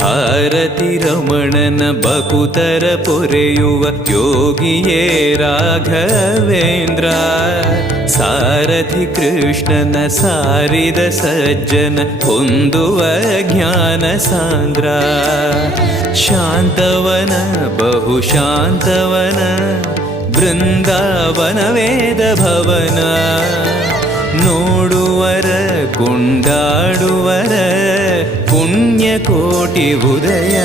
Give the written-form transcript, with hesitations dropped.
ಭಾರತಿ ರಮಣನ ಬಕುತರ ಪೊರೆಯುವ ಯೋಗಿಯೇ ರಾಘವೇಂದ್ರ. ಸಾರಥಿ ಕೃಷ್ಣನ ಸಾರಿದ ಸಜ್ಜನ ಹೊಂದುವ ಜ್ಞಾನ ಸಾಂದ್ರ. ಶಾಂತವನ ಬಹುಶಾಂತವನ ಬೃಂದಾವನ ವೇದ ಭವನ. ನೋಡುವರ ಕೊಂಡಾಡುವರ ಪುಣ್ಯಕೋಟಿ ಉದಯ.